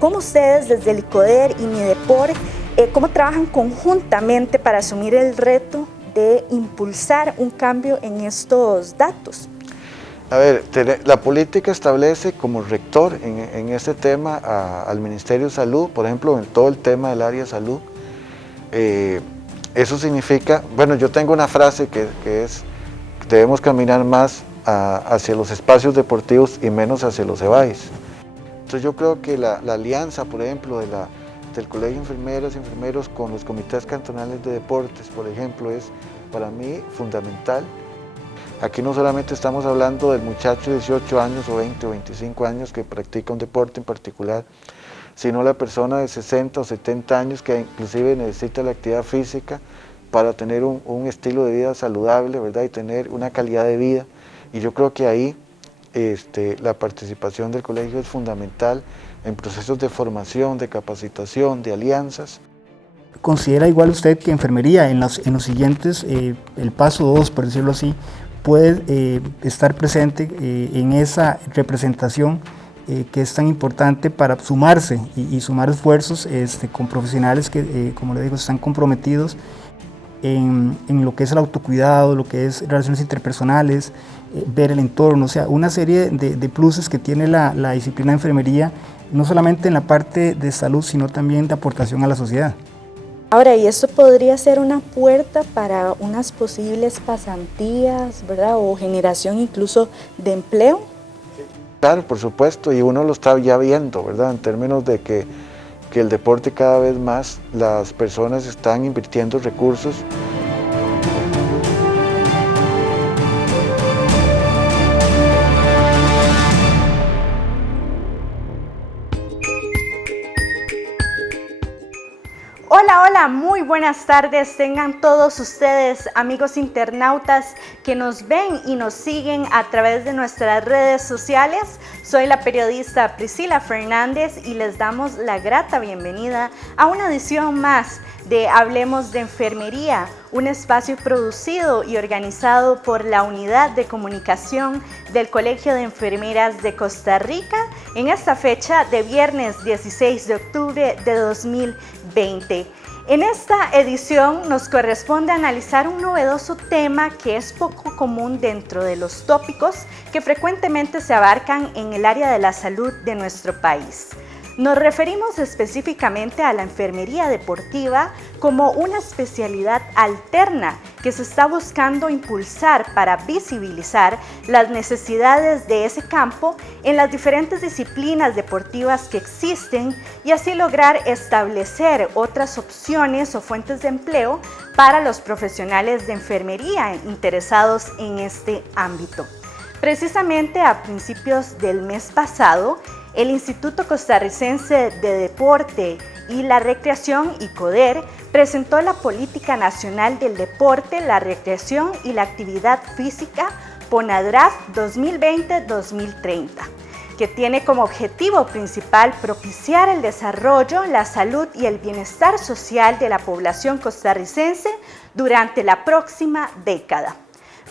cómo ustedes desde el ICODER y MIDEPOR, cómo trabajan conjuntamente para asumir el reto de impulsar un cambio en estos datos. A ver, la política establece como rector en este tema al Ministerio de Salud, por ejemplo, en todo el tema del área de salud. Eso significa, bueno, yo tengo una frase que es, debemos caminar más hacia los espacios deportivos y menos hacia los EVAIS. Entonces yo creo que la alianza, por ejemplo, del Colegio de Enfermeras y Enfermeros con los comités cantonales de deportes, por ejemplo, es para mí fundamental. Aquí no solamente estamos hablando del muchacho de 18 años o 20 o 25 años que practica un deporte en particular, sino la persona de 60 o 70 años que inclusive necesita la actividad física para tener un estilo de vida saludable, ¿verdad? Y tener una calidad de vida. Y yo creo que ahí la participación del colegio es fundamental en procesos de formación, de capacitación, de alianzas. ¿Considera igual usted que enfermería en los siguientes, el paso 2, por decirlo así, puede estar presente en esa representación que es tan importante para sumarse y sumar esfuerzos con profesionales que, como le digo, están comprometidos en lo que es el autocuidado, lo que es relaciones interpersonales, ver el entorno, o sea, una serie de pluses que tiene la disciplina de enfermería, no solamente en la parte de salud, sino también de aportación a la sociedad. Ahora, y esto podría ser una puerta para unas posibles pasantías, ¿verdad? O generación incluso de empleo. Claro, por supuesto, y uno lo está ya viendo, ¿verdad? En términos de que el deporte cada vez más, las personas están invirtiendo recursos. Hola, hola, muy buenas tardes, tengan todos ustedes, amigos internautas que nos ven y nos siguen a través de nuestras redes sociales. Soy la periodista Priscila Fernández y les damos la grata bienvenida a una edición más de Hablemos de Enfermería, un espacio producido y organizado por la Unidad de Comunicación del Colegio de Enfermeras de Costa Rica en esta fecha de viernes 16 de octubre de 2020. En esta edición nos corresponde analizar un novedoso tema que es poco común dentro de los tópicos que frecuentemente se abarcan en el área de la salud de nuestro país. Nos referimos específicamente a la enfermería deportiva como una especialidad alterna que se está buscando impulsar para visibilizar las necesidades de ese campo en las diferentes disciplinas deportivas que existen y así lograr establecer otras opciones o fuentes de empleo para los profesionales de enfermería interesados en este ámbito. Precisamente a principios del mes pasado, el Instituto Costarricense de Deporte y la Recreación, ICODER, presentó la Política Nacional del Deporte, la Recreación y la Actividad Física PONADRAF 2020-2030, que tiene como objetivo principal propiciar el desarrollo, la salud y el bienestar social de la población costarricense durante la próxima década.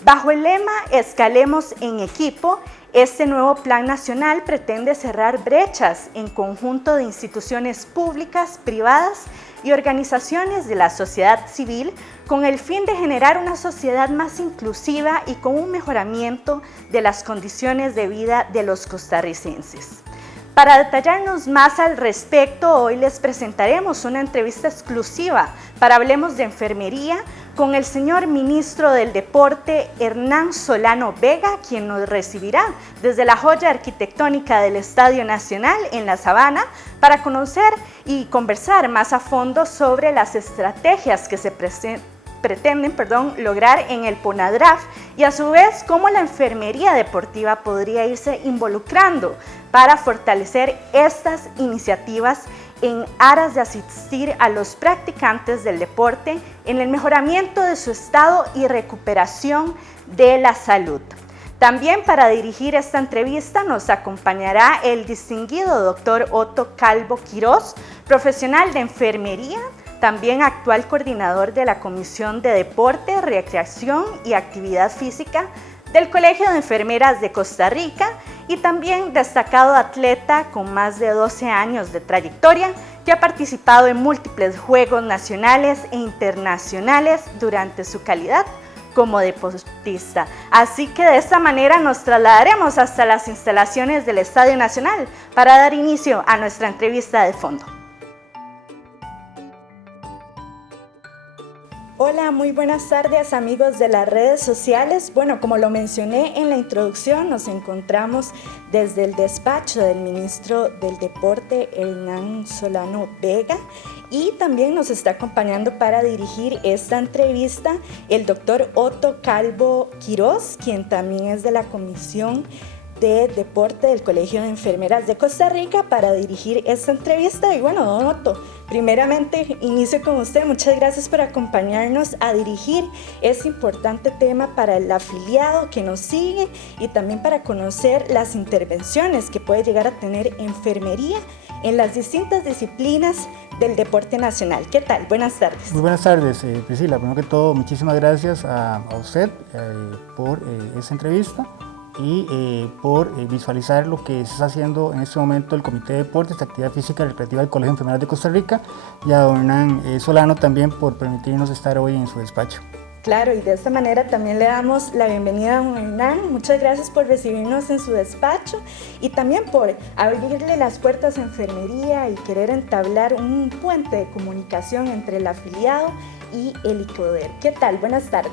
Bajo el lema Escalemos en equipo, este nuevo plan nacional pretende cerrar brechas en conjunto de instituciones públicas, privadas y organizaciones de la sociedad civil con el fin de generar una sociedad más inclusiva y con un mejoramiento de las condiciones de vida de los costarricenses. Para detallarnos más al respecto, hoy les presentaremos una entrevista exclusiva para Hablemos de Enfermería con el señor ministro del Deporte, Hernán Solano Vega, quien nos recibirá desde la joya arquitectónica del Estadio Nacional en La Sabana para conocer y conversar más a fondo sobre las estrategias que se pretenden lograr en el PONADRAF y a su vez cómo la enfermería deportiva podría irse involucrando para fortalecer estas iniciativas en aras de asistir a los practicantes del deporte en el mejoramiento de su estado y recuperación de la salud. También para dirigir esta entrevista nos acompañará el distinguido doctor Otto Calvo Quirós, profesional de enfermería, también actual coordinador de la Comisión de Deporte, Recreación y Actividad Física del Colegio de Enfermeras de Costa Rica y también destacado atleta con más de 12 años de trayectoria que ha participado en múltiples Juegos Nacionales e Internacionales durante su calidad como deportista. Así que de esta manera nos trasladaremos hasta las instalaciones del Estadio Nacional para dar inicio a nuestra entrevista de fondo. Hola, muy buenas tardes amigos de las redes sociales. Bueno, como lo mencioné en la introducción, nos encontramos desde el despacho del ministro del Deporte, Hernán Solano Vega, y también nos está acompañando para dirigir esta entrevista el doctor Otto Calvo Quiroz, quien también es de la Comisión de Deporte del Colegio de Enfermeras de Costa Rica, para dirigir esta entrevista. Y bueno, don Otto, primeramente inicio con usted. Muchas gracias por acompañarnos a dirigir este importante tema para el afiliado que nos sigue y también para conocer las intervenciones que puede llegar a tener enfermería en las distintas disciplinas del deporte nacional. ¿Qué tal? Buenas tardes. Muy buenas tardes, Priscila. Primero que todo, muchísimas gracias a usted por esta entrevista y por visualizar lo que se está haciendo en este momento el Comité de Deportes, Actividad Física y Recreativa del Colegio de Enfermeras de Costa Rica, y a don Hernán Solano también por permitirnos estar hoy en su despacho. Claro, y de esta manera también le damos la bienvenida a don Hernán. Muchas gracias por recibirnos en su despacho y también por abrirle las puertas a enfermería y querer entablar un puente de comunicación entre el afiliado y el ICODER. ¿Qué tal? Buenas tardes.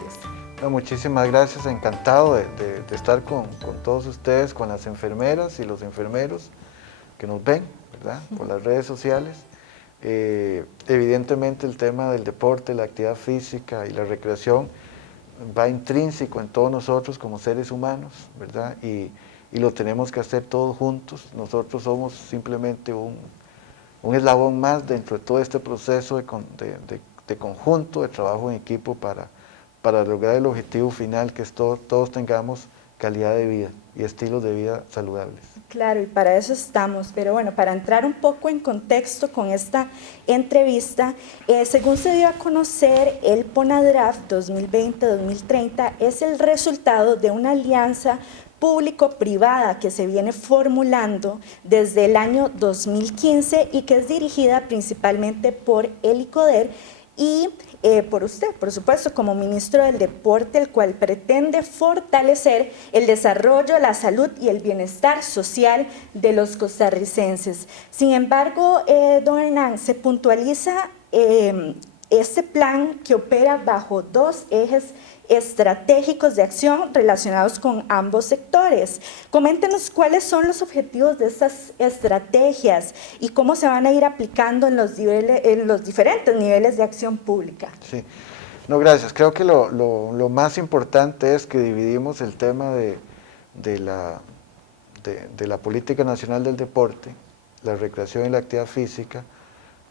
No, muchísimas gracias, encantado de estar con todos ustedes, con las enfermeras y los enfermeros que nos ven, ¿verdad? Por las redes sociales. Evidentemente el tema del deporte, la actividad física y la recreación va intrínseco en todos nosotros como seres humanos, ¿verdad? Y lo tenemos que hacer todos juntos. Nosotros somos simplemente un eslabón más dentro de todo este proceso de conjunto, de trabajo en equipo para lograr el objetivo final, que es todos tengamos calidad de vida y estilos de vida saludables. Claro, y para eso estamos, pero bueno, para entrar un poco en contexto con esta entrevista, según se dio a conocer, el PONADRAF 2020-2030 es el resultado de una alianza público-privada que se viene formulando desde el año 2015 y que es dirigida principalmente por el ICODER y por usted, por supuesto, como ministro del Deporte, el cual pretende fortalecer el desarrollo, la salud y el bienestar social de los costarricenses. Sin embargo, don Hernán, se puntualiza este plan que opera bajo dos ejes estratégicos de acción relacionados con ambos sectores. Coméntenos cuáles son los objetivos de estas estrategias y cómo se van a ir aplicando en los diferentes niveles de acción pública. Sí, no, gracias. Creo que lo más importante es que dividimos el tema de la política nacional del deporte, la recreación y la actividad física,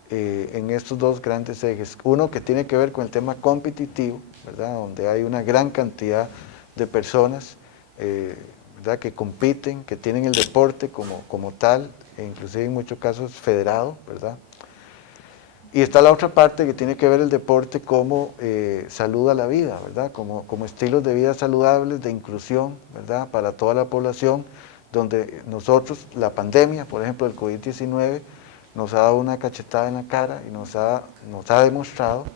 en estos dos grandes ejes. Uno que tiene que ver con el tema competitivo, ¿verdad? Donde hay una gran cantidad de personas ¿verdad? Que compiten, que tienen el deporte como tal, e inclusive en muchos casos federado, ¿verdad? Y está la otra parte que tiene que ver el deporte como salud a la vida, ¿verdad? Como estilos de vida saludables, de inclusión, ¿verdad? Para toda la población, donde nosotros, la pandemia, por ejemplo, el COVID-19, nos ha dado una cachetada en la cara y nos ha demostrado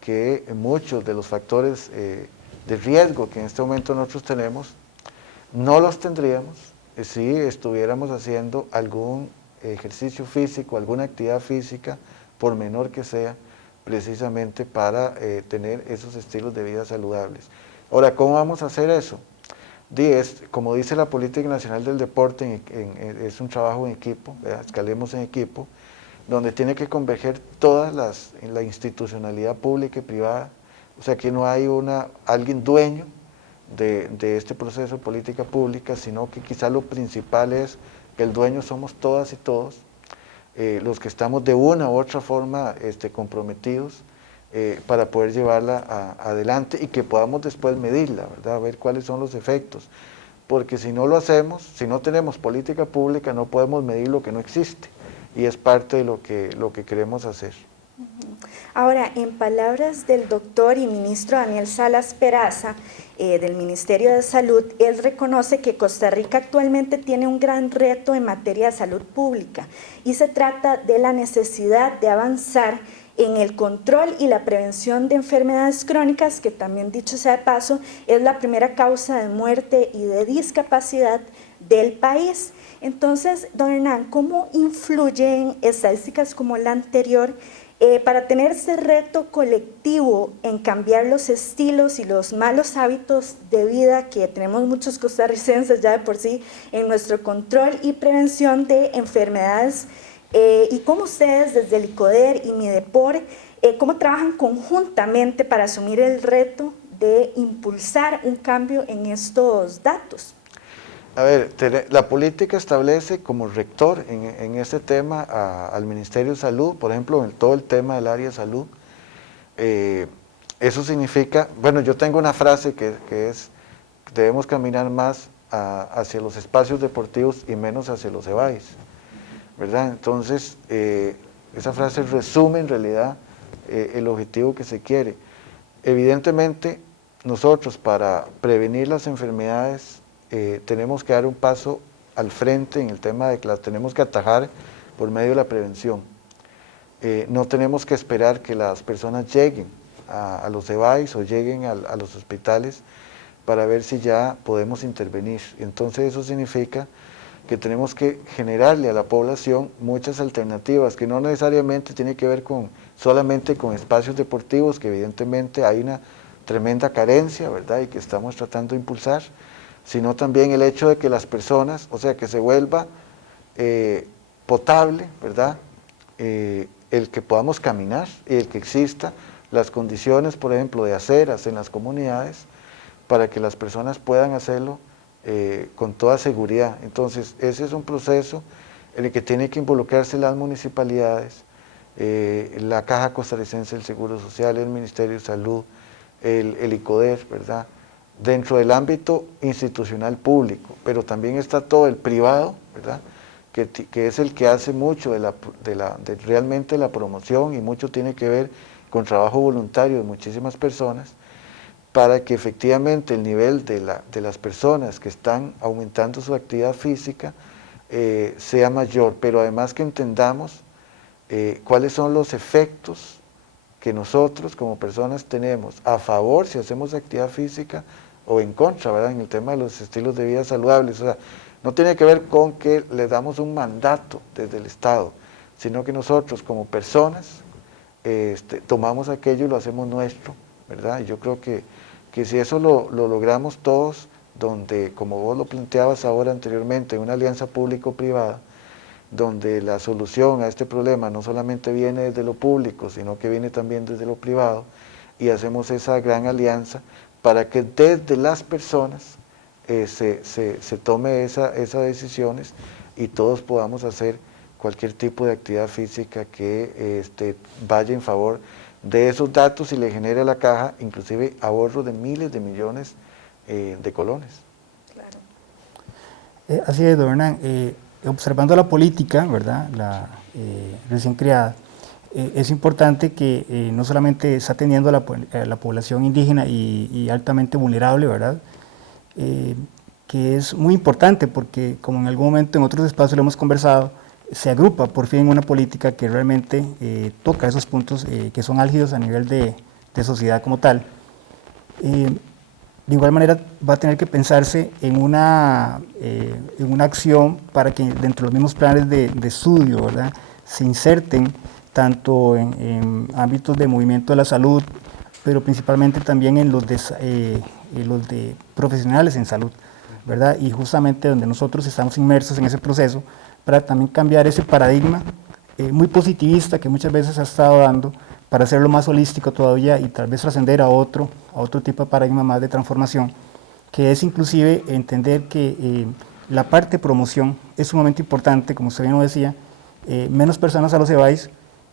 que muchos de los factores de riesgo que en este momento nosotros tenemos, no los tendríamos si estuviéramos haciendo algún ejercicio físico, alguna actividad física, por menor que sea, precisamente para tener esos estilos de vida saludables. Ahora, ¿cómo vamos a hacer eso? Como dice la Política Nacional del Deporte, es un trabajo en equipo, escalemos en equipo, donde tiene que converger todas la institucionalidad pública y privada, o sea que no hay alguien dueño de este proceso de política pública, sino que quizá lo principal es que el dueño somos todas y todos, los que estamos de una u otra forma comprometidos para poder llevarla adelante y que podamos después medirla, ¿verdad? A ver cuáles son los efectos, porque si no lo hacemos, si no tenemos política pública, no podemos medir lo que no existe, y es parte de lo que queremos hacer. Ahora, en palabras del doctor y ministro Daniel Salas Peraza, del Ministerio de Salud, él reconoce que Costa Rica actualmente tiene un gran reto en materia de salud pública y se trata de la necesidad de avanzar en el control y la prevención de enfermedades crónicas, que también, dicho sea de paso, es la primera causa de muerte y de discapacidad del país. Entonces, don Hernán, ¿cómo influyen estadísticas como la anterior para tener ese reto colectivo en cambiar los estilos y los malos hábitos de vida que tenemos muchos costarricenses ya de por sí en nuestro control y prevención de enfermedades? Y cómo ustedes desde el ICODER y MIDEPOR, cómo trabajan conjuntamente para asumir el reto de impulsar un cambio en estos datos. A ver, la política establece como rector en este tema al Ministerio de Salud, por ejemplo, en todo el tema del área de salud. Eso significa, bueno, yo tengo una frase que es, debemos caminar más hacia los espacios deportivos y menos hacia los EVAIS, ¿verdad? Entonces, esa frase resume en realidad el objetivo que se quiere. Evidentemente, nosotros para prevenir las enfermedades tenemos que dar un paso al frente en el tema de que las tenemos que atajar por medio de la prevención. No tenemos que esperar que las personas lleguen a los EVAIS o lleguen a los hospitales para ver si ya podemos intervenir. Entonces eso significa que tenemos que generarle a la población muchas alternativas, que no necesariamente tiene que ver solamente con espacios deportivos, que evidentemente hay una tremenda carencia, ¿verdad? Y que estamos tratando de impulsar, sino también el hecho de que las personas, o sea, que se vuelva potable, ¿verdad? El que podamos caminar y el que exista las condiciones, por ejemplo, de aceras en las comunidades, para que las personas puedan hacerlo con toda seguridad. Entonces, ese es un proceso en el que tienen que involucrarse las municipalidades, la Caja Costarricense del Seguro Social, el Ministerio de Salud, el ICODER, ¿verdad?, dentro del ámbito institucional público, pero también está todo el privado, ¿verdad?, que es el que hace mucho de realmente la promoción, y mucho tiene que ver con trabajo voluntario de muchísimas personas, para que efectivamente el nivel de las personas que están aumentando su actividad física sea mayor, pero además que entendamos cuáles son los efectos que nosotros como personas tenemos a favor si hacemos actividad física o en contra, ¿verdad?, en el tema de los estilos de vida saludables. O sea, no tiene que ver con que le damos un mandato desde el Estado, sino que nosotros como personas tomamos aquello y lo hacemos nuestro, ¿verdad? Y yo creo que si eso lo logramos todos, donde, como vos lo planteabas ahora anteriormente, en una alianza público-privada, donde la solución a este problema no solamente viene desde lo público, sino que viene también desde lo privado, y hacemos esa gran alianza para que desde las personas se tome esas decisiones y todos podamos hacer cualquier tipo de actividad física que vaya en favor de esos datos y le genere a la caja inclusive ahorro de miles de millones de colones. Claro. Así es, don Hernán. Observando la política, ¿verdad?, la recién creada, es importante que no solamente está atendiendo a la población indígena y altamente vulnerable, ¿verdad?, que es muy importante porque, como en algún momento en otros espacios lo hemos conversado, se agrupa por fin una política que realmente toca esos puntos que son álgidos a nivel de sociedad como tal. De igual manera va a tener que pensarse en una acción para que dentro de los mismos planes de estudio, ¿verdad?, se inserten tanto en ámbitos de movimiento de la salud, pero principalmente también en los de profesionales en salud, ¿verdad? Y justamente donde nosotros estamos inmersos en ese proceso para también cambiar ese paradigma muy positivista que muchas veces ha estado dando, para hacerlo más holístico todavía y tal vez trascender a otro tipo de paradigma más de transformación, que es inclusive entender que la parte de promoción es sumamente importante, como usted bien lo decía, menos personas a los EVAIS,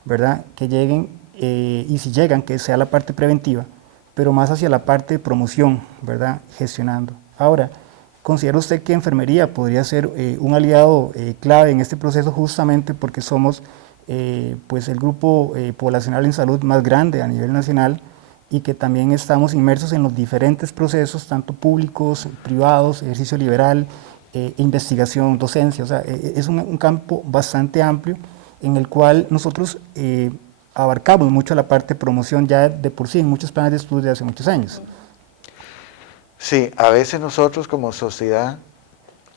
¿verdad?, que lleguen, y si llegan, que sea la parte preventiva, pero más hacia la parte de promoción, ¿verdad?, gestionando. Ahora, ¿considera usted que enfermería podría ser un aliado clave en este proceso justamente porque somos pues el grupo poblacional en salud más grande a nivel nacional, y que también estamos inmersos en los diferentes procesos, tanto públicos, privados, ejercicio liberal, investigación, docencia. O sea, es un campo bastante amplio en el cual nosotros abarcamos mucho la parte de promoción ya de por sí en muchos planes de estudio de hace muchos años. Sí, a veces nosotros como sociedad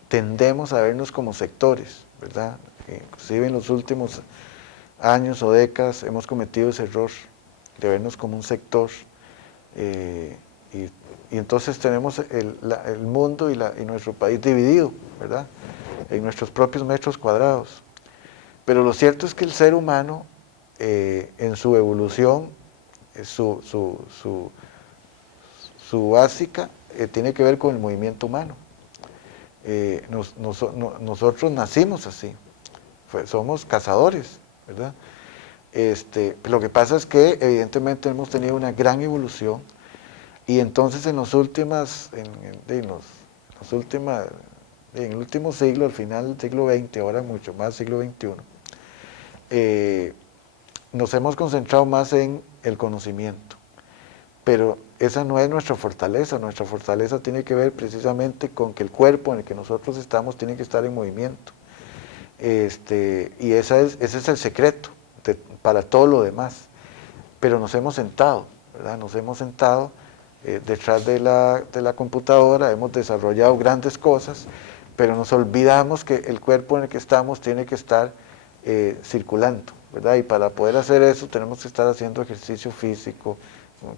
tendemos a vernos como sectores, ¿verdad? Inclusive en los últimos años o décadas hemos cometido ese error de vernos como un sector, y entonces tenemos el mundo y nuestro país dividido, ¿verdad? En nuestros propios metros cuadrados. Pero lo cierto es que el ser humano, en su evolución, su básica, tiene que ver con el movimiento humano. Nosotros nacimos así, somos cazadores, ¿verdad? Lo que pasa es que evidentemente hemos tenido una gran evolución, y entonces en el último siglo, al final del siglo XX, ahora mucho más siglo XXI, nos hemos concentrado más en el conocimiento, pero esa no es nuestra fortaleza tiene que ver precisamente con que el cuerpo en el que nosotros estamos tiene que estar en movimiento, y ese es el secreto para todo lo demás. Pero nos hemos sentado, ¿verdad? Nos hemos sentado detrás de la computadora, hemos desarrollado grandes cosas, pero nos olvidamos que el cuerpo en el que estamos tiene que estar circulando, ¿verdad? Y para poder hacer eso tenemos que estar haciendo ejercicio físico,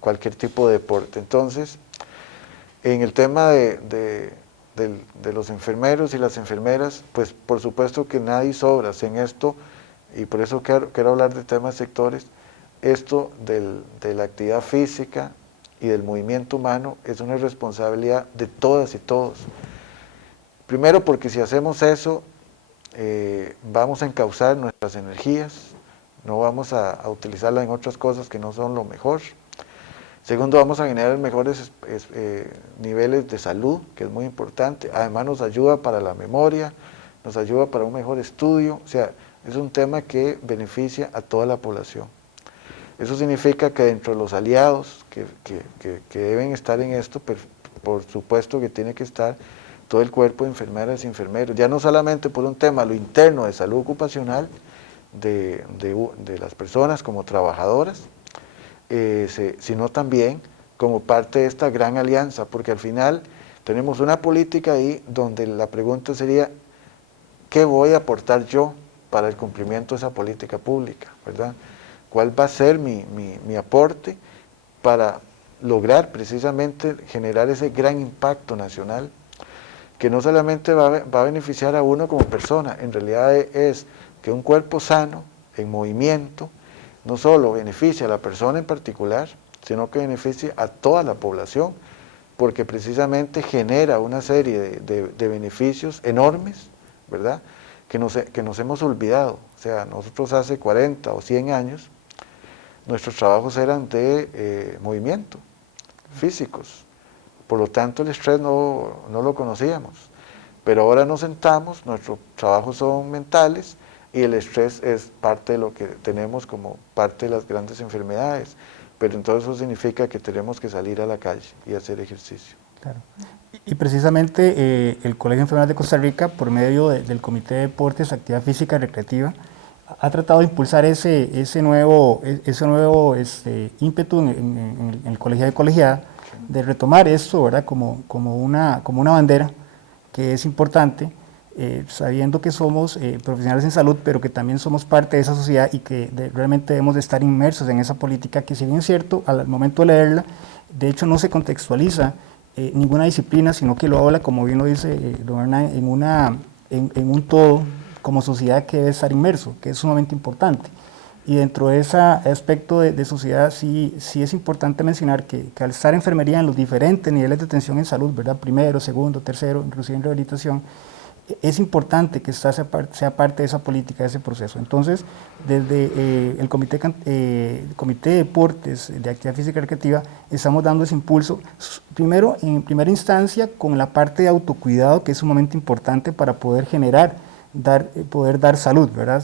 cualquier tipo de deporte. Entonces, en el tema de los enfermeros y las enfermeras, pues por supuesto que nadie sobra en esto, y por eso quiero hablar de temas sectores. Esto de la actividad física y del movimiento humano es una responsabilidad de todas y todos. Primero, porque si hacemos eso, vamos a encauzar nuestras energías, no vamos a utilizarlas en otras cosas que no son lo mejor. Segundo, vamos a generar mejores niveles de salud, que es muy importante. Además nos ayuda para la memoria, nos ayuda para un mejor estudio. O sea, es un tema que beneficia a toda la población. Eso significa que dentro de los aliados que deben estar en esto, por supuesto que tiene que estar todo el cuerpo de enfermeras y enfermeros, ya no solamente por un tema lo interno de salud ocupacional de las personas como trabajadoras, sino también como parte de esta gran alianza, porque al final tenemos una política ahí donde la pregunta sería, ¿qué voy a aportar yo para el cumplimiento de esa política pública, ¿verdad? ¿Cuál va a ser mi aporte para lograr precisamente generar ese gran impacto nacional que no solamente va a beneficiar a uno como persona, en realidad es que un cuerpo sano, en movimiento, no solo beneficia a la persona en particular, sino que beneficia a toda la población, porque precisamente genera una serie de beneficios enormes, ¿verdad?, que nos hemos olvidado. O sea, nosotros hace 40 o 100 años, nuestros trabajos eran de movimiento, físicos, por lo tanto el estrés no lo conocíamos, pero ahora nos sentamos, nuestros trabajos son mentales, y el estrés es parte de lo que tenemos como parte de las grandes enfermedades, pero entonces eso significa que tenemos que salir a la calle y hacer ejercicio. Claro. Y precisamente el Colegio de Enfermeras de Costa Rica, por medio del Comité de Deportes, Actividad Física y Recreativa, ha tratado de impulsar ese nuevo ímpetu en el colegiado y colegiada, de retomar esto, ¿verdad?, como una bandera que es importante, sabiendo que somos profesionales en salud, pero que también somos parte de esa sociedad y que realmente debemos de estar inmersos en esa política que, si bien es cierto, al momento de leerla, de hecho no se contextualiza ninguna disciplina, sino que lo habla, como bien lo dice don Hernán, en un todo como sociedad que debe estar inmerso, que es sumamente importante. Y dentro de ese aspecto de sociedad sí es importante mencionar que al estar enfermería en los diferentes niveles de atención en salud, ¿verdad?, primero, segundo, tercero, inclusive en rehabilitación, es importante que sea parte de esa política, de ese proceso. Entonces, desde el Comité de Deportes de Actividad Física y Recreativa, estamos dando ese impulso, primero, en primera instancia, con la parte de autocuidado, que es sumamente importante para poder poder dar salud, ¿verdad?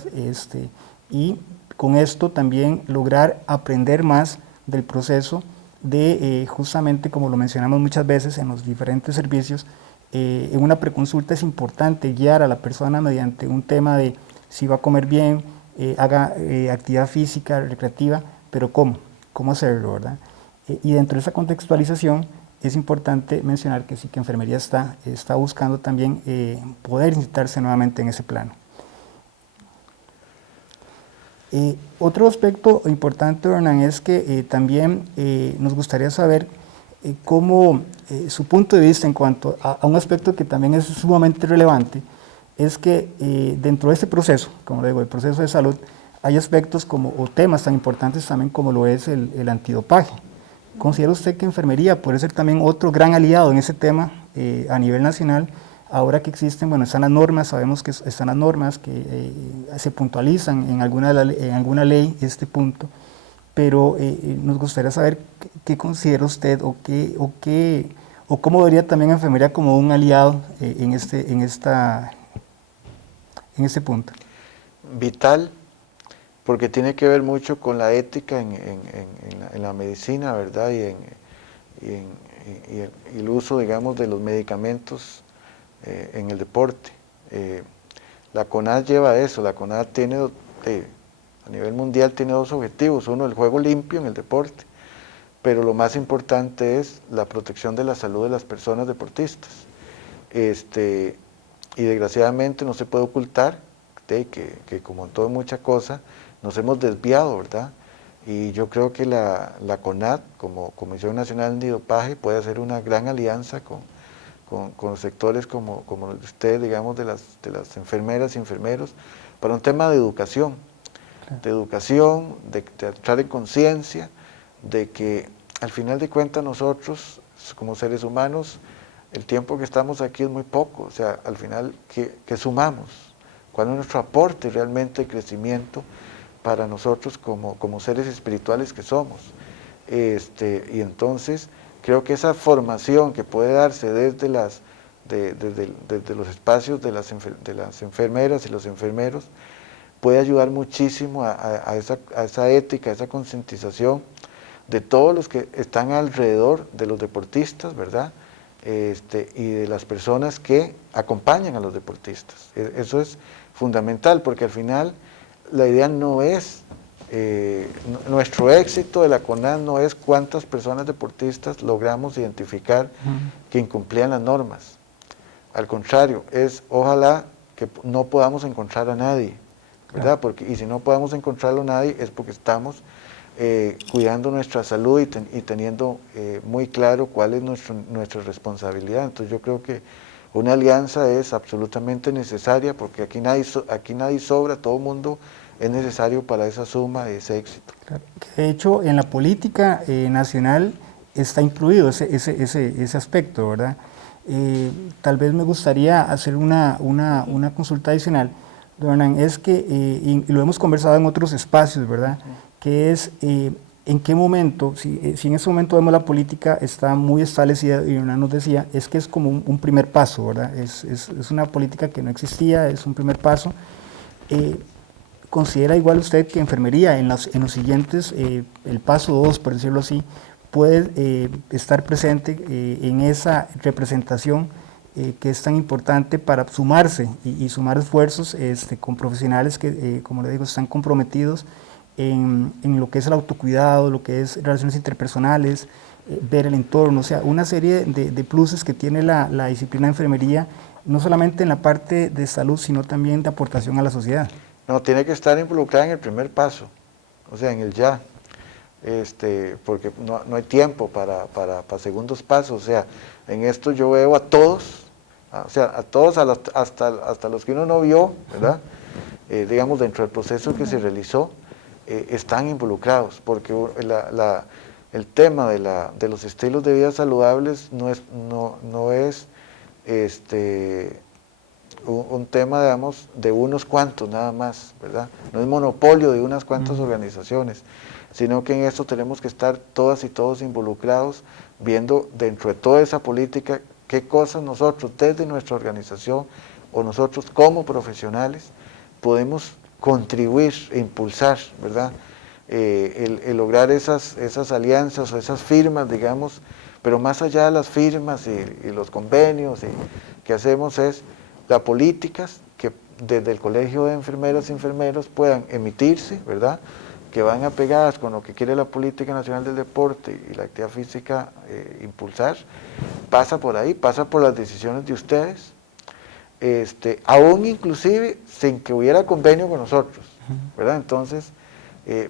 y con esto también lograr aprender más del proceso de justamente, como lo mencionamos muchas veces en los diferentes servicios, en una preconsulta es importante guiar a la persona mediante un tema de si va a comer bien, haga actividad física, recreativa, pero cómo hacerlo, ¿verdad? Y dentro de esa contextualización es importante mencionar que sí que enfermería está buscando también poder incitarse nuevamente en ese plano. Otro aspecto importante, Hernán, es que también nos gustaría saber cómo su punto de vista en cuanto a un aspecto que también es sumamente relevante, es que dentro de este proceso, como le digo, el proceso de salud, hay aspectos o temas tan importantes también como lo es el antidopaje. ¿Considera usted que enfermería puede ser también otro gran aliado en ese tema a nivel nacional? Ahora que existen, bueno, están las normas, sabemos que están las normas que se puntualizan en alguna ley este punto, pero nos gustaría saber qué considera usted o cómo vería también a enfermería como un aliado en este punto. Vital, porque tiene que ver mucho con la ética en la medicina, ¿verdad? Y el uso, digamos, de los medicamentos en el deporte. La CONAD lleva eso, la CONAD tiene, a nivel mundial tiene dos objetivos, uno el juego limpio en el deporte, pero lo más importante es la protección de la salud de las personas deportistas. Y desgraciadamente no se puede ocultar que como en toda mucha cosa, nos hemos desviado, ¿verdad? Y yo creo que la CONAD, como Comisión Nacional Antidopaje, puede hacer una gran alianza con sectores como los de ustedes, digamos, de las enfermeras y enfermeros, para un tema de educación, de entrar en conciencia, de que al final de cuentas nosotros, como seres humanos, el tiempo que estamos aquí es muy poco, o sea, al final, ¿qué sumamos? ¿Cuál es nuestro aporte realmente de crecimiento para nosotros como seres espirituales que somos? Y entonces, creo que esa formación que puede darse desde los espacios de las enfermeras y los enfermeros puede ayudar muchísimo a esa ética, a esa concientización de todos los que están alrededor de los deportistas, ¿verdad? Y de las personas que acompañan a los deportistas. Eso es fundamental, porque al final la idea no es, nuestro éxito de la CONAD no es cuántas personas deportistas logramos identificar que incumplían las normas. Al contrario, es ojalá que no podamos encontrar a nadie, ¿verdad? Y si no podamos encontrarlo a nadie es porque estamos cuidando nuestra salud y teniendo muy claro cuál es nuestra responsabilidad. Entonces yo creo que una alianza es absolutamente necesaria, porque aquí nadie sobra, todo el mundo es necesario para esa suma y ese éxito. Claro. De hecho, en la política nacional está incluido ese aspecto, ¿verdad? Tal vez me gustaría hacer una consulta adicional, don Hernán, es que, y lo hemos conversado en otros espacios, ¿verdad? Que es en qué momento, si en ese momento vemos la política está muy establecida, y Hernán nos decía, es que es como un primer paso, ¿verdad? Es una política que no existía, es un primer paso. ¿Considera igual usted que enfermería en los siguientes, el paso 2, por decirlo así, puede estar presente en esa representación que es tan importante para sumarse y sumar esfuerzos con profesionales que, como le digo, están comprometidos en lo que es el autocuidado, lo que es relaciones interpersonales, ver el entorno, o sea, una serie de pluses que tiene la disciplina de enfermería, no solamente en la parte de salud, sino también de aportación a la sociedad? No, tiene que estar involucrada en el primer paso, o sea, en el ya, porque no hay tiempo para segundos pasos. O sea, en esto yo veo a todos, hasta los que uno no vio, ¿verdad? Digamos, dentro del proceso que se realizó, están involucrados, porque el tema de los estilos de vida saludables no es un tema, digamos, de unos cuantos nada más, ¿verdad? No es monopolio de unas cuantas organizaciones, sino que en esto tenemos que estar todas y todos involucrados, viendo dentro de toda esa política qué cosas nosotros desde nuestra organización o nosotros como profesionales podemos contribuir e impulsar, ¿verdad? El lograr esas alianzas o esas firmas, digamos, pero más allá de las firmas y los convenios que hacemos es las políticas que desde el Colegio de Enfermeras y Enfermeros puedan emitirse, ¿verdad?, que van apegadas con lo que quiere la Política Nacional del Deporte y la actividad física impulsar, pasa por ahí, pasa por las decisiones de ustedes, aún inclusive sin que hubiera convenio con nosotros, ¿verdad? Entonces,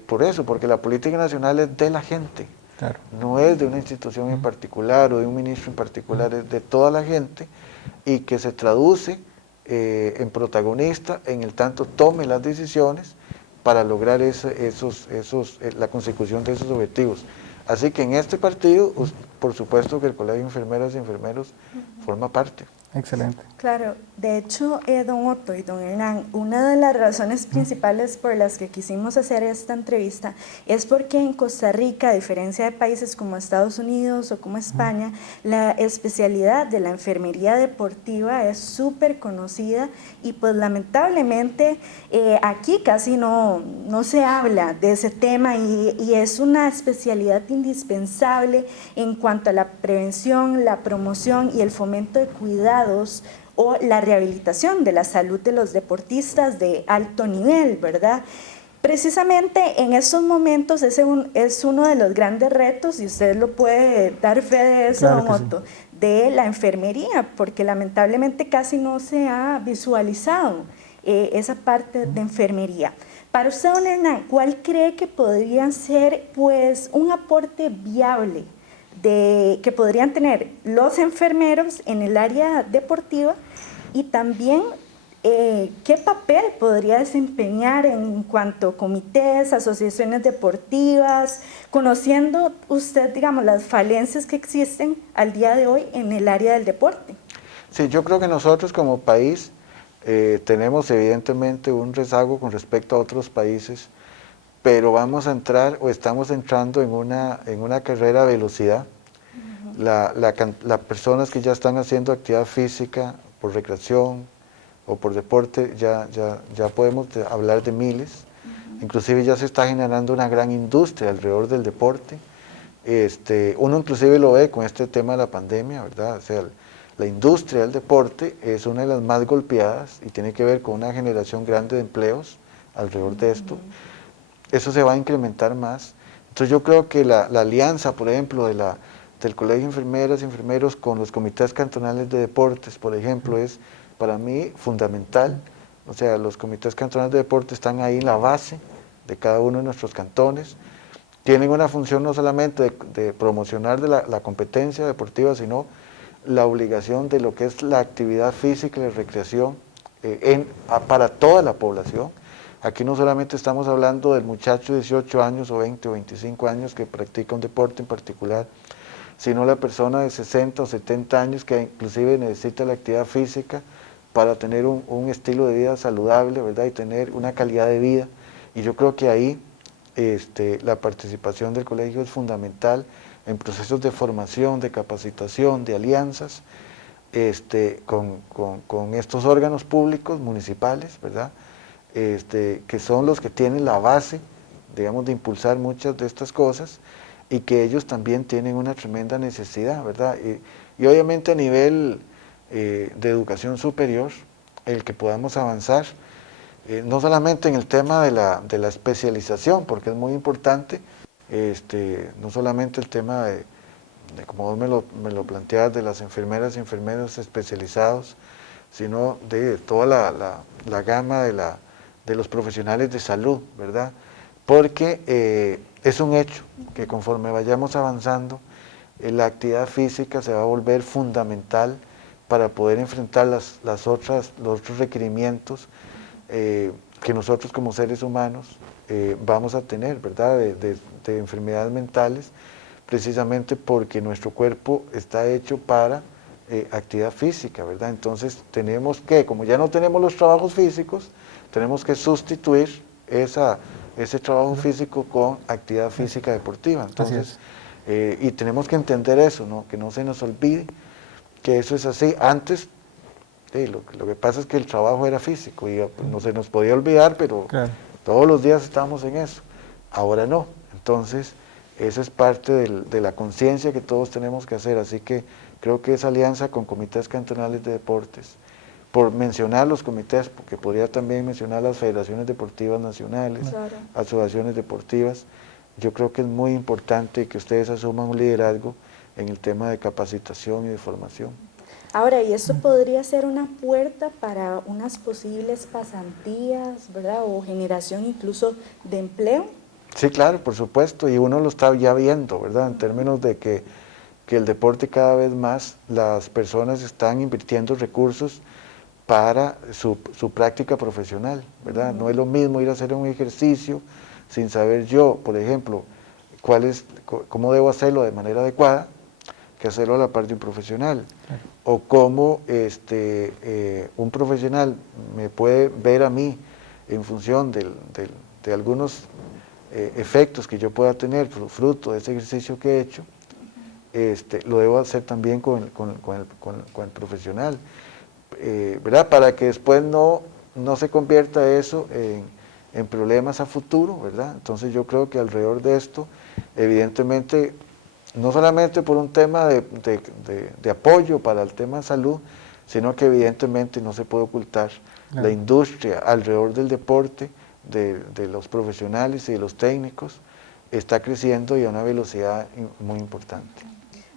por eso, porque la política nacional es de la gente, claro, no es de una institución en particular o de un ministro en particular, es de toda la gente y que se traduce en protagonista en el tanto tome las decisiones para lograr la consecución de esos objetivos. Así que en este partido, por supuesto que el Colegio de Enfermeras y Enfermeros forma parte. Excelente. Claro, de hecho, don Otto y don Hernán, una de las razones principales por las que quisimos hacer esta entrevista es porque en Costa Rica, a diferencia de países como Estados Unidos o como España, la especialidad de la enfermería deportiva es súper conocida y pues lamentablemente aquí casi no se habla de ese tema y es una especialidad indispensable en cuanto a la prevención, la promoción y el fomento de cuidados o la rehabilitación de la salud de los deportistas de alto nivel, ¿verdad? Precisamente en estos momentos es uno de los grandes retos, y usted lo puede dar fe de eso, claro, don Otto, sí, de la enfermería, porque lamentablemente casi no se ha visualizado esa parte de enfermería. Para usted, don Hernán, ¿cuál cree que podría ser pues, un aporte viable que podrían tener los enfermeros en el área deportiva y también qué papel podría desempeñar en cuanto a comités, asociaciones deportivas, conociendo usted, digamos, las falencias que existen al día de hoy en el área del deporte? Sí, yo creo que nosotros como país tenemos evidentemente un rezago con respecto a otros países, pero vamos a entrar o estamos entrando en una carrera a velocidad. Las personas que ya están haciendo actividad física por recreación o por deporte, ya podemos hablar de miles, inclusive ya se está generando una gran industria alrededor del deporte. Uno inclusive lo ve con este tema de la pandemia, ¿verdad? O sea, la industria del deporte es una de las más golpeadas y tiene que ver con una generación grande de empleos alrededor de esto. Eso se va a incrementar más. Entonces yo creo que la alianza, por ejemplo, del Colegio de Enfermeras y Enfermeros con los comités cantonales de deportes, por ejemplo, es para mí fundamental. O sea, los comités cantonales de deportes están ahí en la base de cada uno de nuestros cantones. Tienen una función no solamente de promocionar la competencia deportiva, sino la obligación de lo que es la actividad física y la recreación para toda la población. Aquí no solamente estamos hablando del muchacho de 18 años o 20 o 25 años que practica un deporte en particular, sino la persona de 60 o 70 años que inclusive necesita la actividad física para tener un estilo de vida saludable, ¿verdad? Y tener una calidad de vida. Y yo creo que ahí la participación del colegio es fundamental en procesos de formación, de capacitación, de alianzas con estos órganos públicos municipales, ¿verdad? Que son los que tienen la base, digamos, de impulsar muchas de estas cosas y que ellos también tienen una tremenda necesidad, ¿verdad? Y obviamente a nivel de educación superior, el que podamos avanzar, no solamente en el tema de la especialización, porque es muy importante, no solamente el tema de como vos me lo planteas, de las enfermeras y enfermeros especializados, sino de toda la gama de los profesionales de salud, ¿verdad? Porque es un hecho que conforme vayamos avanzando, la actividad física se va a volver fundamental para poder enfrentar los otros requerimientos que nosotros como seres humanos vamos a tener, ¿verdad? De enfermedades mentales, precisamente porque nuestro cuerpo está hecho para actividad física, ¿verdad? Entonces tenemos que, como ya no tenemos los trabajos físicos, tenemos que sustituir ese trabajo físico con actividad física deportiva. Entonces, y tenemos que entender eso, ¿no? Que no se nos olvide que eso es así. Antes Sí, lo que pasa es que el trabajo era físico y no se nos podía olvidar, pero Claro. todos los días estábamos en eso. Ahora no. Entonces, esa es parte de la conciencia que todos tenemos que hacer. Así que creo que esa alianza con comités cantonales de deportes, por mencionar los comités, porque podría también mencionar las federaciones deportivas nacionales, Claro. asociaciones deportivas, yo creo que es muy importante que ustedes asuman un liderazgo en el tema de capacitación y de formación. Ahora, y esto podría ser una puerta para unas posibles pasantías, ¿verdad? O generación incluso de empleo. Sí, claro, por supuesto, y uno lo está ya viendo, ¿verdad? En términos de que el deporte cada vez más, las personas están invirtiendo recursos para su práctica profesional, ¿verdad? No es lo mismo ir a hacer un ejercicio sin saber yo, por ejemplo, cómo debo hacerlo de manera adecuada, que hacerlo a la par de un profesional. O cómo un profesional me puede ver a mí en función de algunos efectos que yo pueda tener fruto de ese ejercicio que he hecho, lo debo hacer también con el profesional, ¿verdad? Para que después no se convierta eso en problemas a futuro, ¿verdad? Entonces yo creo que alrededor de esto, evidentemente, no solamente por un tema de apoyo para el tema de salud, sino que evidentemente no se puede ocultar la industria alrededor del deporte, de los profesionales y de los técnicos, está creciendo y a una velocidad muy importante.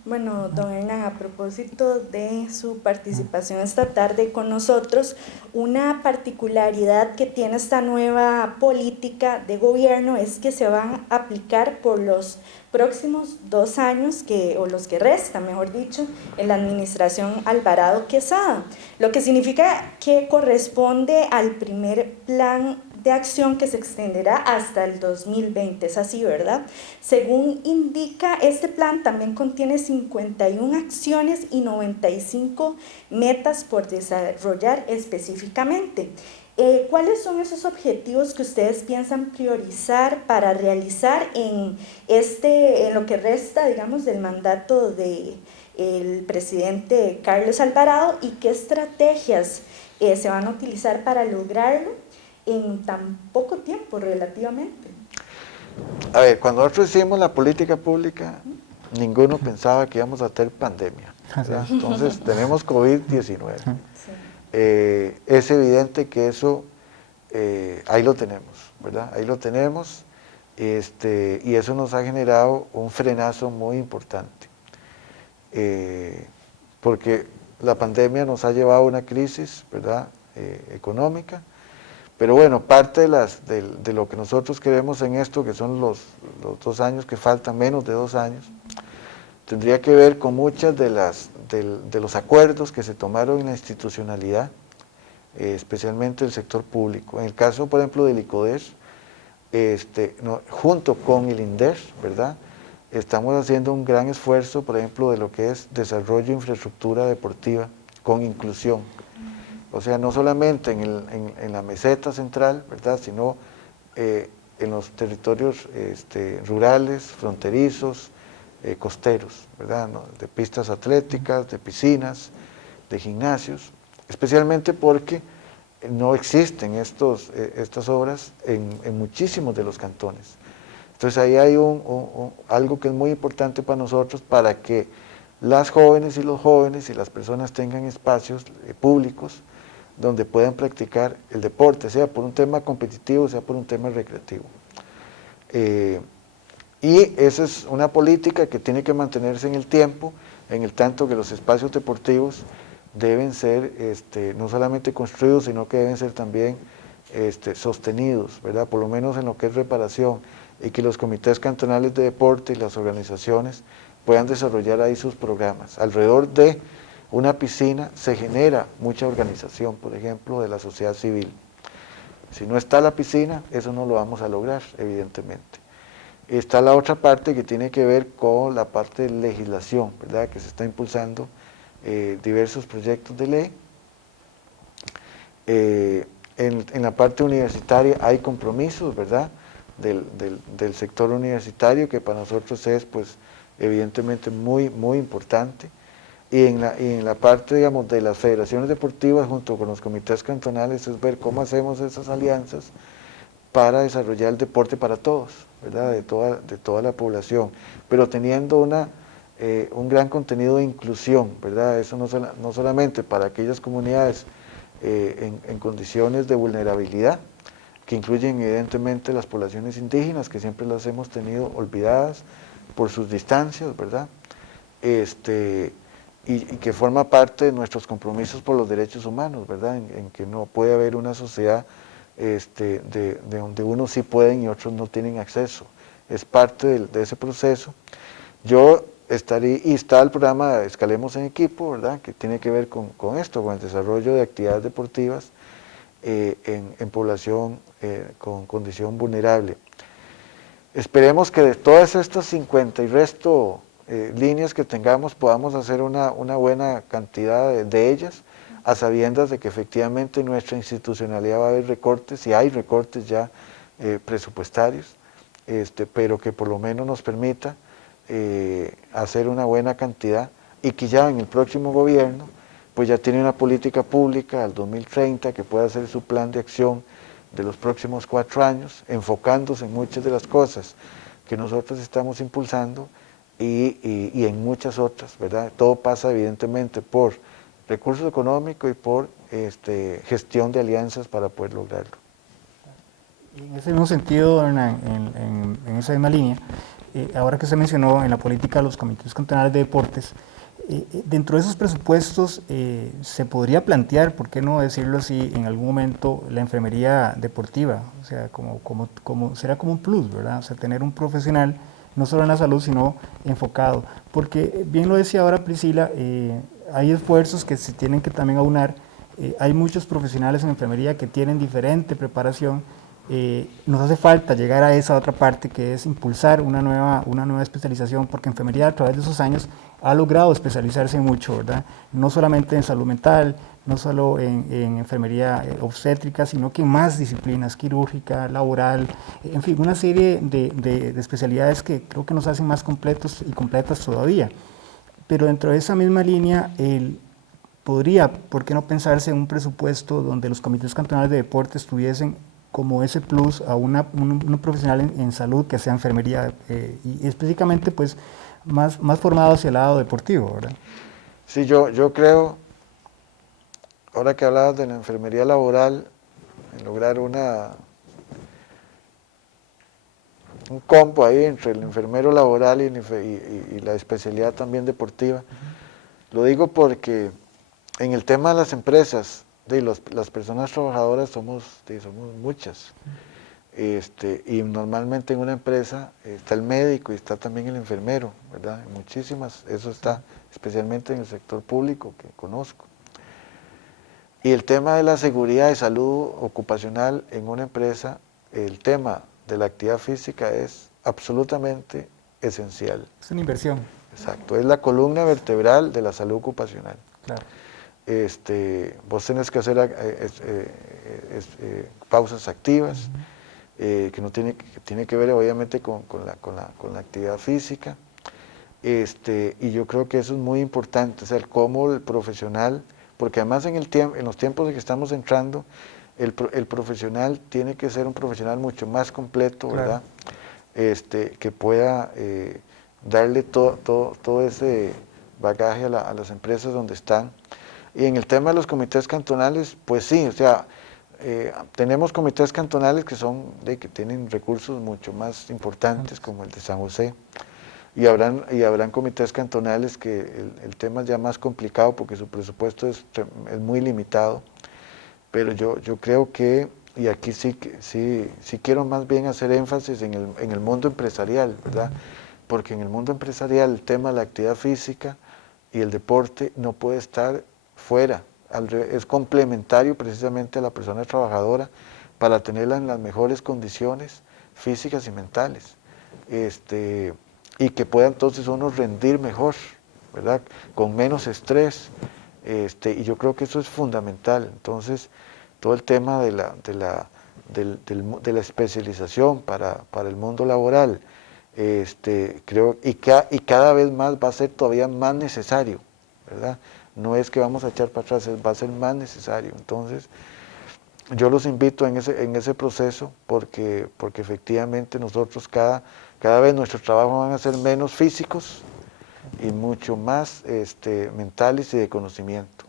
Bueno, don Hernán, a propósito de su participación esta tarde con nosotros, una particularidad que tiene esta nueva política de gobierno es que se van a aplicar por los próximos 2 años, o los que restan, mejor dicho, en la administración Alvarado Quesada, lo que significa que corresponde al primer plan de acción que se extenderá hasta el 2020, es así, ¿verdad? Según indica, este plan también contiene 51 acciones y 95 metas por desarrollar específicamente. ¿Cuáles son esos objetivos que ustedes piensan priorizar para realizar en lo que resta, digamos, del mandato del presidente Carlos Alvarado, y qué estrategias se van a utilizar para lograrlo en tan poco tiempo relativamente? A ver, cuando nosotros hicimos la política pública, ninguno pensaba que íbamos a tener pandemia, ¿verdad? Entonces tenemos COVID-19. Sí. Es evidente que eso, ahí lo tenemos, ¿verdad? Ahí lo tenemos, y eso nos ha generado un frenazo muy importante, porque la pandemia nos ha llevado a una crisis, ¿verdad? Económica, pero bueno, parte de lo que nosotros queremos en esto, que son los 2 años que faltan, menos de 2 años, tendría que ver con muchas de los acuerdos que se tomaron en la institucionalidad, especialmente el sector público. En el caso, por ejemplo, del ICODER, junto con el INDER, ¿verdad? Estamos haciendo un gran esfuerzo, por ejemplo, de lo que es desarrollo de infraestructura deportiva con inclusión. O sea, no solamente en la meseta central, ¿verdad?, sino en los territorios rurales, fronterizos, costeros, ¿verdad?, ¿no?, de pistas atléticas, de piscinas, de gimnasios, especialmente porque no existen estas obras en muchísimos de los cantones. Entonces ahí hay algo que es muy importante para nosotros, para que las jóvenes y los jóvenes y las personas tengan espacios públicos donde puedan practicar el deporte, sea por un tema competitivo, sea por un tema recreativo. Y esa es una política que tiene que mantenerse en el tiempo, en el tanto que los espacios deportivos deben ser no solamente construidos, sino que deben ser también sostenidos, ¿verdad?, por lo menos en lo que es reparación, y que los comités cantonales de deporte y las organizaciones puedan desarrollar ahí sus programas. Alrededor de una piscina se genera mucha organización, por ejemplo, de la sociedad civil. Si no está la piscina, eso no lo vamos a lograr, evidentemente. Está la otra parte que tiene que ver con la parte de legislación, ¿verdad?, que se está impulsando diversos proyectos de ley. En la parte universitaria hay compromisos, ¿verdad?, del sector universitario, que para nosotros es, pues, evidentemente muy, muy importante. y en la parte, digamos, de las federaciones deportivas junto con los comités cantonales es ver cómo hacemos esas alianzas para desarrollar el deporte para todos, ¿verdad? De toda la población, pero teniendo un gran contenido de inclusión, ¿verdad? Eso no solamente para aquellas comunidades en condiciones de vulnerabilidad, que incluyen evidentemente las poblaciones indígenas, que siempre las hemos tenido olvidadas por sus distancias, ¿verdad? Y que forma parte de nuestros compromisos por los derechos humanos, ¿verdad? En que no puede haber una sociedad de donde unos sí pueden y otros no tienen acceso. Es parte de ese proceso. Yo estaría, y está el programa Escalemos en Equipo, ¿verdad? Que tiene que ver con esto, con el desarrollo de actividades deportivas en población con condición vulnerable. Esperemos que de todas estas 50 y resto líneas que tengamos podamos hacer una buena cantidad de ellas, a sabiendas de que efectivamente en nuestra institucionalidad va a haber recortes, y hay recortes ya presupuestarios, pero que por lo menos nos permita hacer una buena cantidad, y que ya en el próximo gobierno pues ya tiene una política pública al 2030 que pueda hacer su plan de acción de los próximos 4 años, enfocándose en muchas de las cosas que nosotros estamos impulsando y en muchas otras, ¿verdad? Todo pasa evidentemente por recursos económicos y por gestión de alianzas para poder lograrlo. Y en ese mismo sentido, Hernán, en esa misma línea, ahora que se mencionó en la política de los comités cantonales de deportes, dentro de esos presupuestos se podría plantear, ¿por qué no decirlo así, en algún momento la enfermería deportiva? O sea, será como un plus, ¿verdad? O sea, tener un profesional, no solo en la salud, sino enfocado. Porque, bien lo decía ahora Priscila, hay esfuerzos que se tienen que también aunar. Hay muchos profesionales en enfermería que tienen diferente preparación. Nos hace falta llegar a esa otra parte, que es impulsar una nueva especialización, porque enfermería a través de esos años ha logrado especializarse mucho, ¿verdad? No solamente en salud mental, no solo en enfermería obstétrica, sino que en más disciplinas, quirúrgica, laboral, en fin, una serie de especialidades que creo que nos hacen más completos y completas todavía. Pero dentro de esa misma línea, podría, ¿por qué no pensarse en un presupuesto donde los comités cantonales de deportes tuviesen como ese plus a un profesional en salud que sea enfermería y específicamente pues más formado hacia el lado deportivo, ¿verdad? Sí, yo creo, ahora que hablabas de la enfermería laboral, en lograr un combo ahí entre el enfermero laboral y la especialidad también deportiva. Lo digo porque en el tema de las empresas, las personas trabajadoras somos muchas. Y normalmente en una empresa está el médico y está también el enfermero, ¿verdad? Muchísimas, eso está especialmente en el sector público que conozco. Y el tema de la seguridad y salud ocupacional en una empresa, el tema de la actividad física es absolutamente esencial. Es una inversión. Exacto, es la columna vertebral de la salud ocupacional. Claro. Vos tenés que hacer pausas activas, que tiene que ver obviamente con la actividad física, y yo creo que eso es muy importante, o sea, cómo el profesional, porque además en los tiempos en que estamos entrando, el profesional tiene que ser un profesional mucho más completo, ¿verdad? Claro. Que pueda darle todo ese bagaje a las empresas donde están. Y en el tema de los comités cantonales, pues sí, o sea, tenemos comités cantonales que tienen recursos mucho más importantes, como el de San José, y habrán comités cantonales que el tema es ya más complicado porque su presupuesto es muy limitado, pero yo creo que, y aquí sí quiero más bien hacer énfasis en el mundo empresarial, ¿verdad? Porque en el mundo empresarial el tema de la actividad física y el deporte no puede estar fuera, es complementario precisamente a la persona trabajadora para tenerla en las mejores condiciones físicas y mentales, y que pueda entonces uno rendir mejor, ¿verdad? Con menos estrés, y yo creo que eso es fundamental. Entonces, todo el tema de la especialización para el mundo laboral, creo, y cada vez más va a ser todavía más necesario, ¿verdad? No es que vamos a echar para atrás, va a ser más necesario. Entonces, yo los invito en ese proceso porque efectivamente nosotros cada vez nuestros trabajos van a ser menos físicos y mucho más mentales y de conocimiento.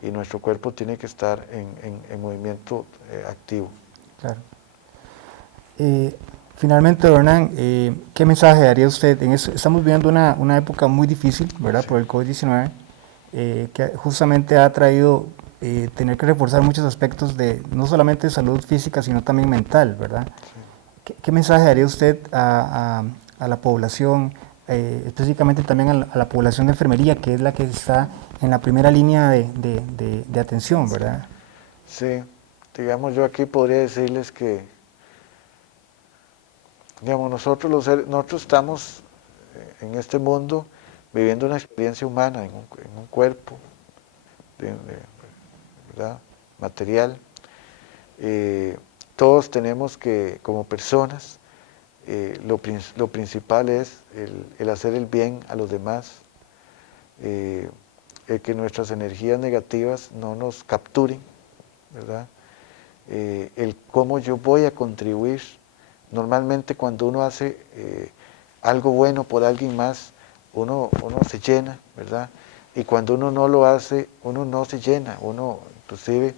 Y nuestro cuerpo tiene que estar en movimiento activo. Claro. Finalmente, don Hernán, ¿qué mensaje daría usted? Estamos viviendo una época muy difícil, ¿verdad? Sí. Por el COVID-19, que justamente ha traído tener que reforzar muchos aspectos de no solamente de salud física, sino también mental, ¿verdad? Sí. ¿Qué mensaje daría usted a la población, específicamente también a la población de enfermería, que es la que está en la primera línea de atención, ¿verdad? Sí, digamos, yo aquí podría decirles que, digamos, nosotros estamos en este mundo viviendo una experiencia humana, en un cuerpo, ¿verdad? Material. Todos tenemos que, como personas, lo principal es el hacer el bien a los demás, el que nuestras energías negativas no nos capturen, ¿verdad? El cómo yo voy a contribuir. Normalmente cuando uno hace algo bueno por alguien más, uno se llena, ¿verdad? Y cuando uno no lo hace, uno no se llena, uno inclusive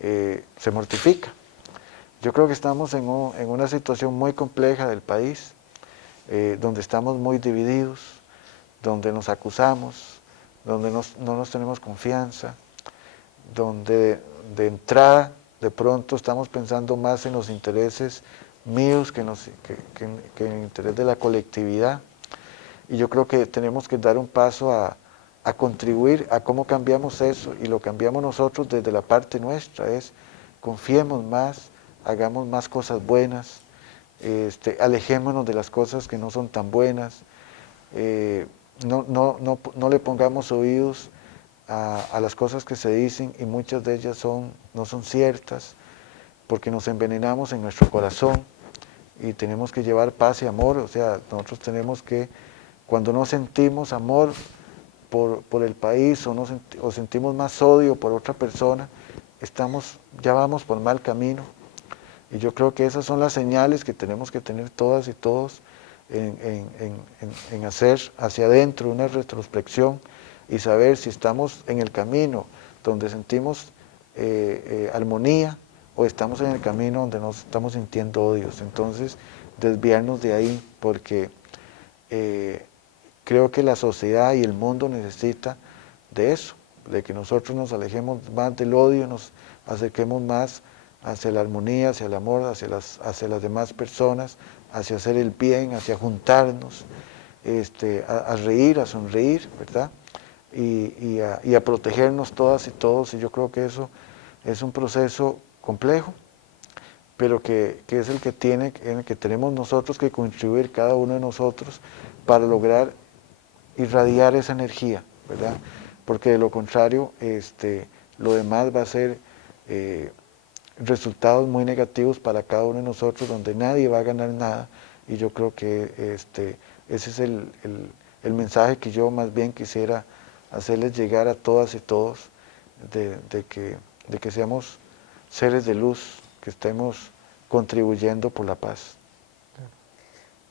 se mortifica. Yo creo que estamos en una situación muy compleja del país, donde estamos muy divididos, donde nos acusamos, donde no nos tenemos confianza, donde de entrada de pronto estamos pensando más en los intereses míos que en el interés de la colectividad. Y yo creo que tenemos que dar un paso a contribuir a cómo cambiamos eso, y lo cambiamos nosotros desde la parte nuestra, es confiemos más, hagamos más cosas buenas, alejémonos de las cosas que no son tan buenas, no le pongamos oídos a las cosas que se dicen, y muchas de ellas no son ciertas, porque nos envenenamos en nuestro corazón, y tenemos que llevar paz y amor. O sea, nosotros tenemos que, cuando no sentimos amor por el país, o sentimos más odio por otra persona, ya vamos por mal camino. Y yo creo que esas son las señales que tenemos que tener todas y todos en hacer hacia adentro una retrospección y saber si estamos en el camino donde sentimos armonía, o estamos en el camino donde nos estamos sintiendo odios. Entonces, desviarnos de ahí, porque creo que la sociedad y el mundo necesita de eso, de que nosotros nos alejemos más del odio, nos acerquemos más hacia la armonía, hacia el amor, hacia las demás personas, hacia hacer el bien, hacia juntarnos, a reír, a sonreír, ¿verdad? Y a protegernos todas y todos. Y yo creo que eso es un proceso complejo, pero que es en el que tenemos nosotros que contribuir, cada uno de nosotros, para lograr irradiar esa energía, ¿verdad? Porque de lo contrario, lo demás va a ser resultados muy negativos para cada uno de nosotros, donde nadie va a ganar nada. Y yo creo que ese es el mensaje que yo más bien quisiera hacerles llegar a todas y todos, de que seamos seres de luz, que estemos contribuyendo por la paz.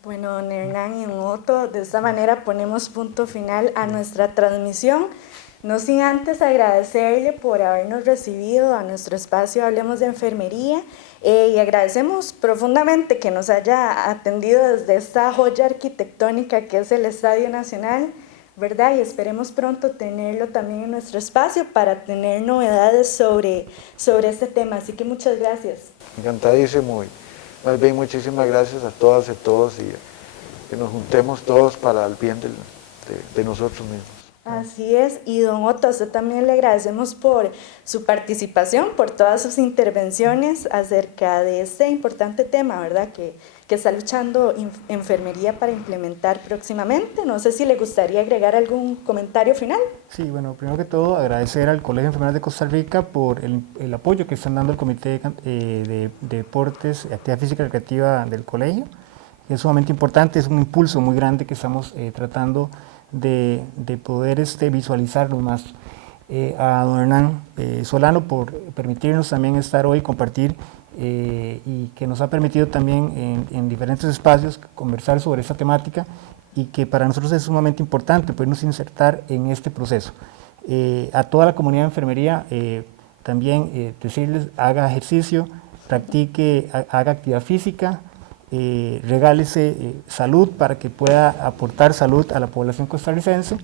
Bueno, don Hernán y don Otto, de esta manera ponemos punto final a nuestra transmisión, no sin antes agradecerle por habernos recibido a nuestro espacio Hablemos de Enfermería, y agradecemos profundamente que nos haya atendido desde esta joya arquitectónica que es el Estadio Nacional, ¿verdad? Y esperemos pronto tenerlo también en nuestro espacio para tener novedades sobre este tema. Así que muchas gracias. Encantadísimo. Más bien, muchísimas gracias a todas y todos, y que nos juntemos todos para el bien de nosotros mismos. Así es, y don Otto, a usted también le agradecemos por su participación, por todas sus intervenciones acerca de este importante tema, ¿verdad? Que está luchando enfermería para implementar próximamente. No sé si le gustaría agregar algún comentario final. Sí, bueno, primero que todo agradecer al Colegio de Enfermeras de Costa Rica por el apoyo que están dando al Comité de Deportes y Actividad Física y Recreativa del colegio. Es sumamente importante, es un impulso muy grande que estamos tratando de poder visualizarlo más. A don Hernán Solano por permitirnos también estar hoy, compartir y que nos ha permitido también en diferentes espacios conversar sobre esta temática y que para nosotros es sumamente importante podernos insertar en este proceso. A toda la comunidad de enfermería también decirles haga ejercicio, practique, haga actividad física, regálese salud para que pueda aportar salud a la población costarricense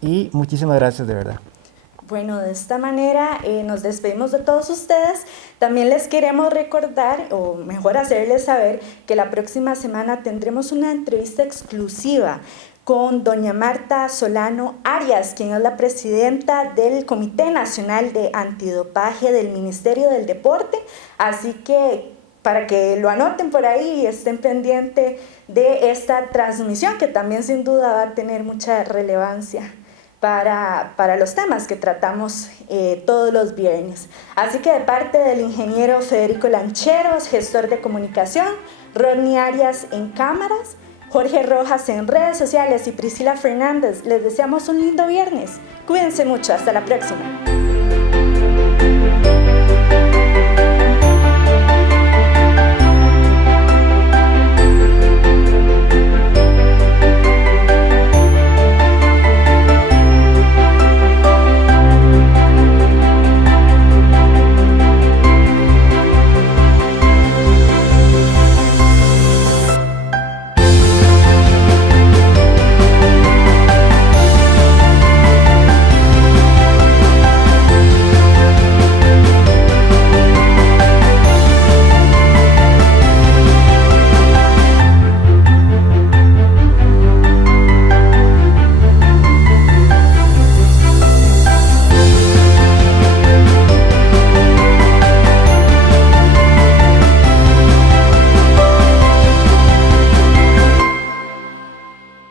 y muchísimas gracias de verdad. Bueno, de esta manera nos despedimos de todos ustedes. También les queremos recordar, o mejor hacerles saber, que la próxima semana tendremos una entrevista exclusiva con doña Marta Solano Arias, quien es la presidenta del Comité Nacional de Antidopaje del Ministerio del Deporte. Así que para que lo anoten por ahí y estén pendientes de esta transmisión, que también sin duda va a tener mucha relevancia para los temas que tratamos todos los viernes. Así que de parte del ingeniero Federico Lancheros, gestor de comunicación, Rodney Arias en cámaras, Jorge Rojas en redes sociales y Priscila Fernández, les deseamos un lindo viernes. Cuídense mucho, hasta la próxima.